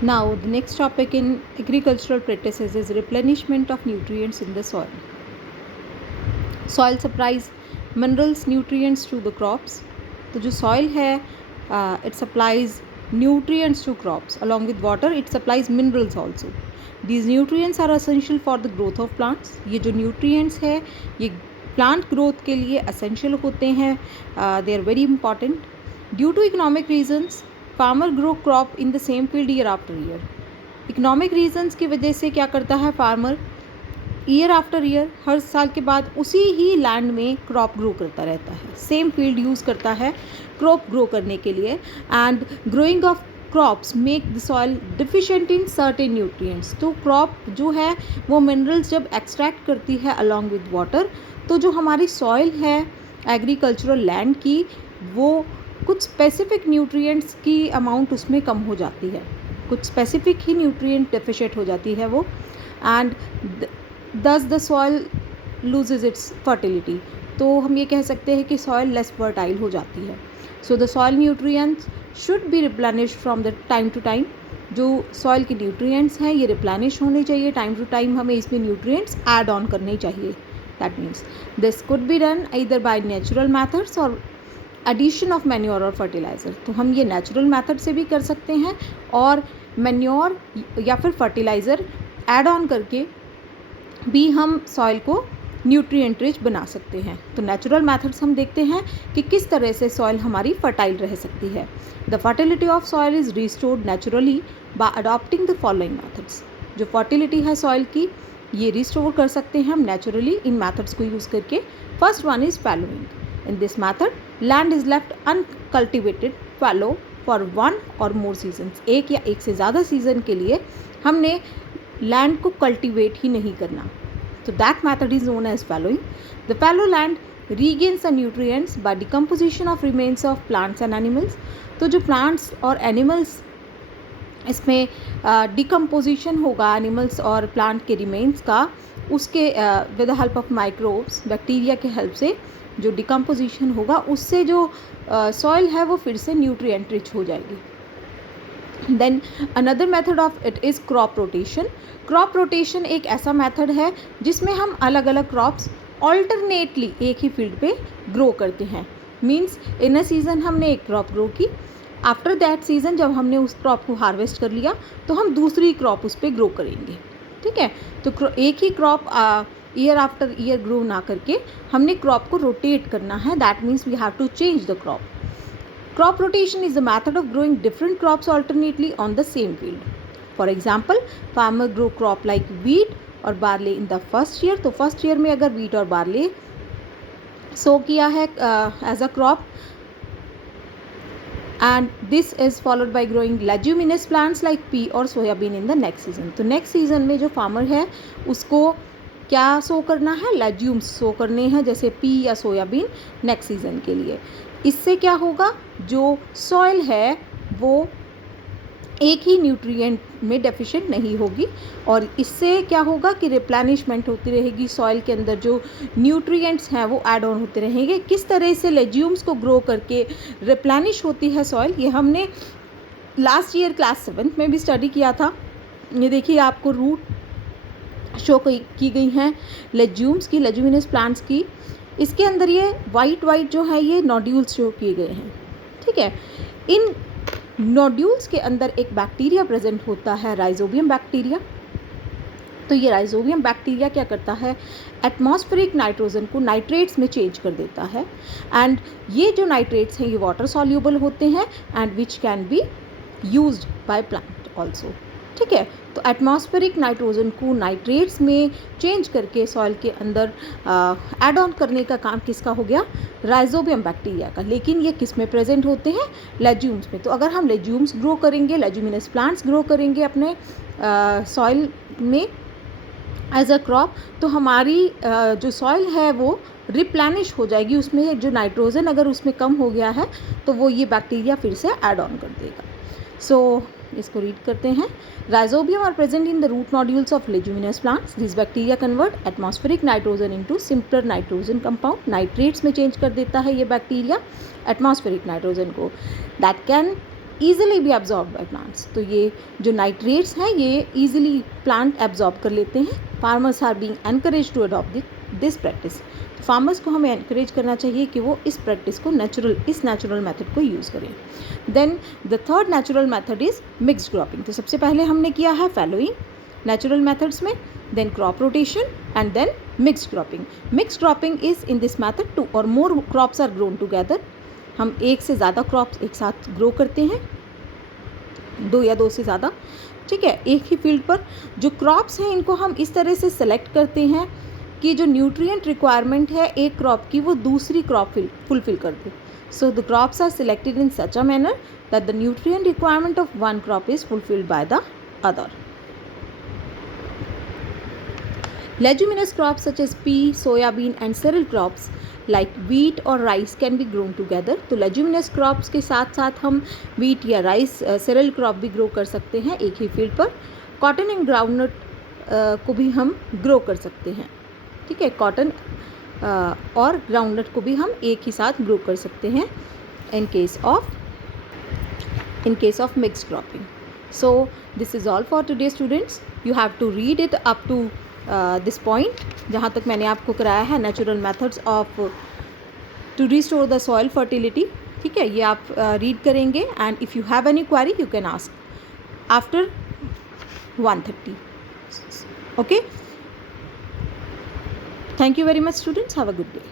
Now, the next topic in agricultural practices is replenishment of nutrients in the soil. Soil supplies minerals, nutrients to the crops. तो जो soil है, it supplies nutrients to crops. Along with water, it supplies minerals also. These nutrients are essential for the growth of plants. ये जो nutrients है, ये plant growth के लिए essential होते हैं. They are very important. Due to economic reasons, farmer grow crop in the same field year after year. Economic reasons की वजह से क्या करता है फार्मर, ईयर आफ्टर ईयर हर साल के बाद उसी ही लैंड में क्रॉप ग्रो करता रहता है, सेम फील्ड यूज़ करता है क्रॉप ग्रो करने के लिए. And growing of crops make the soil deficient in certain nutrients. तो क्रॉप जो है वो मिनरल्स जब एक्सट्रैक्ट करती है अलॉन्ग विद वाटर, तो जो हमारी सॉइल है एग्रीकल्चरल लैंड की, वो कुछ स्पेसिफिक न्यूट्रिएंट्स की अमाउंट उसमें कम हो जाती है, कुछ स्पेसिफिक ही न्यूट्रिएंट डेफिशिएंट हो जाती है वो. एंड दस the soil loses it's fertility. तो हम ये कह सकते हैं कि सॉइल लेस फर्टाइल हो जाती है. So the soil nutrients should be replenish from the time to time. जो सॉइल के न्यूट्रिएंट्स हैं ये रिप्लेनिश होने चाहिए टाइम टू टाइम, हमें इसमें न्यूट्रिएंट्स ऐड ऑन करने चाहिए. That means this could be done either by natural methods और एडिशन ऑफ मैन्योर और फर्टिलाइज़र. तो हम ये नेचुरल मेथड से भी कर सकते हैं और मैन्योर या फिर फर्टिलाइज़र ऐड ऑन करके भी हम सॉइल को न्यूट्रिएंट रिच बना सकते हैं. तो नेचुरल मेथड्स हम देखते हैं कि किस तरह से सॉइल हमारी फर्टाइल रह सकती है. The fertility of soil is restored naturally by adopting the following methods. जो फर्टिलिटी है सॉइल की ये रिस्टोर कर सकते हैं हम नेचुरली इन मेथड्स को यूज़ करके. First one is fallowing. In this method land is left uncultivated fallow for one or more seasons. एक या एक से ज़्यादा सीजन के लिए हमने लैंड को कल्टिवेट ही नहीं करना. तो that method is known as fallowing. The fallow land regains the nutrients by decomposition of remains of plants and animals. तो जो प्लांट्स और एनिमल्स इसमें डिकम्पोजिशन होगा एनिमल्स और प्लांट के रिमेन्स का, उसके with the help of microbes bacteria के हेल्प से जो डिकम्पोजिशन होगा उससे जो सॉइल है वो फिर से न्यूट्रिएंट रिच हो जाएगी. Then another method of it is crop rotation. Crop rotation एक ऐसा मेथड है जिसमें हम अलग अलग क्रॉप्स ऑल्टरनेटली एक ही फील्ड पे ग्रो करते हैं. मीन्स इन अ सीज़न हमने एक क्रॉप ग्रो की, आफ्टर दैट सीज़न जब हमने उस क्रॉप को हार्वेस्ट कर लिया तो हम दूसरी क्रॉप उस पर ग्रो करेंगे. ठीक है, तो एक ही crop year after year grow ना करके हमने क्रॉप को रोटेट करना है. That means we have to change the crop. Crop rotation is the method of growing different crops alternately on the same field. For example, farmer grow crop like wheat और barley in the first year. तो first year में अगर wheat और barley सो किया है as a crop, and this is followed by growing leguminous plants like pea और soyabean in the next season. तो next season में जो farmer है उसको क्या सो करना है, लेज्यूम्स सो करने हैं जैसे पी या सोयाबीन नेक्स्ट सीज़न के लिए. इससे क्या होगा, जो सॉइल है वो एक ही न्यूट्रिएंट में डेफिशिएंट नहीं होगी और इससे क्या होगा कि रिप्लेनिशमेंट होती रहेगी. सॉइल के अंदर जो न्यूट्रिएंट्स हैं वो ऐड ऑन होते रहेंगे. किस तरह से लेज्यूम्स को ग्रो करके रिप्लेनिश होती है सॉइल, ये हमने लास्ट ईयर क्लास 7th में भी स्टडी किया था. ये देखिए आपको रूट शो की गई हैं लेज्यूम्स की, लेज्यूमिनस प्लांट्स की. इसके अंदर ये वाइट जो है ये नोड्यूल्स शो किए गए हैं. ठीक है, इन नोड्यूल्स के अंदर एक बैक्टीरिया प्रेजेंट होता है, राइजोबियम बैक्टीरिया. तो ये राइजोबियम बैक्टीरिया क्या करता है, एटमॉस्फेरिक नाइट्रोजन को नाइट्रेट्स में चेंज कर देता है. एंड ये जो नाइट्रेट्स हैं ये वाटर सॉल्यूबल होते हैं and which can be used by plant also. ठीक है, तो एटमॉस्फेरिक नाइट्रोजन को नाइट्रेट्स में चेंज करके सॉइल के अंदर ऐड ऑन करने का काम किसका हो गया, राइजोबियम बैक्टीरिया का. लेकिन ये किस में प्रेजेंट होते हैं, लेज्यूम्स में. तो अगर हम लेज्यूम्स ग्रो करेंगे, लेज्यूमिनस प्लांट्स ग्रो करेंगे अपने सॉइल में एज अ क्रॉप, तो हमारी जो सॉइल है वो रिप्लेनिश हो जाएगी. उसमें जो नाइट्रोजन अगर उसमें कम हो गया है तो वो ये बैक्टीरिया फिर से ऐड ऑन कर देगा. सो इसको रीड करते हैं. Rhizobium are present in the root nodules of leguminous plants. This bacteria convert atmospheric nitrogen into simpler nitrogen compound. Nitrates में चेंज कर देता है ये बैक्टीरिया एटमॉस्फेरिक नाइट्रोजन को. That can easily be absorb by plants. तो ये जो nitrates हैं ये ईजिली प्लांट एब्जॉर्ब कर लेते हैं। Farmers are being encourage to adopt this practice. Farmers को हमें एनकरेज करना चाहिए कि वो इस प्रैक्टिस को इस नेचुरल मेथड को यूज़ करें। Then the third natural method is mixed cropping. तो सबसे पहले हमने किया है फैलोइंग नेचुरल मेथड्स में, then crop rotation and then mixed cropping. Mixed cropping is in this method 2 or more crops are grown together. हम एक से ज़्यादा क्रॉप्स एक साथ ग्रो करते हैं, 2 या 2 से ज़्यादा, ठीक है, एक ही फील्ड पर। जो क्रॉप्स हैं इनको हम इस तरह से सेलेक्ट करते हैं कि जो न्यूट्रिएंट रिक्वायरमेंट है एक क्रॉप की वो दूसरी क्रॉप फुलफिल कर दे। So the crops are selected in such a manner that the nutrient requirement of one crop is fulfilled by the other. Leguminous crops such as pea, soyabean and cereal crops like wheat or rice can be grown together। तो leguminous crops के साथ साथ हम wheat या rice cereal crop भी grow कर सकते हैं एक ही फील्ड पर। cotton and groundnut को भी हम grow कर सकते हैं, ठीक है, कॉटन और ग्राउंडनट को भी हम एक ही साथ ग्रो कर सकते हैं in case of mixed cropping। So this is all for today students। You have to read it up to this point, जहाँ तक मैंने आपको कराया है natural methods of to restore the soil fertility, ठीक है, ये आप रीड करेंगे and if you have any query you can ask after 1:30। Okay, thank you very much students, have a good day।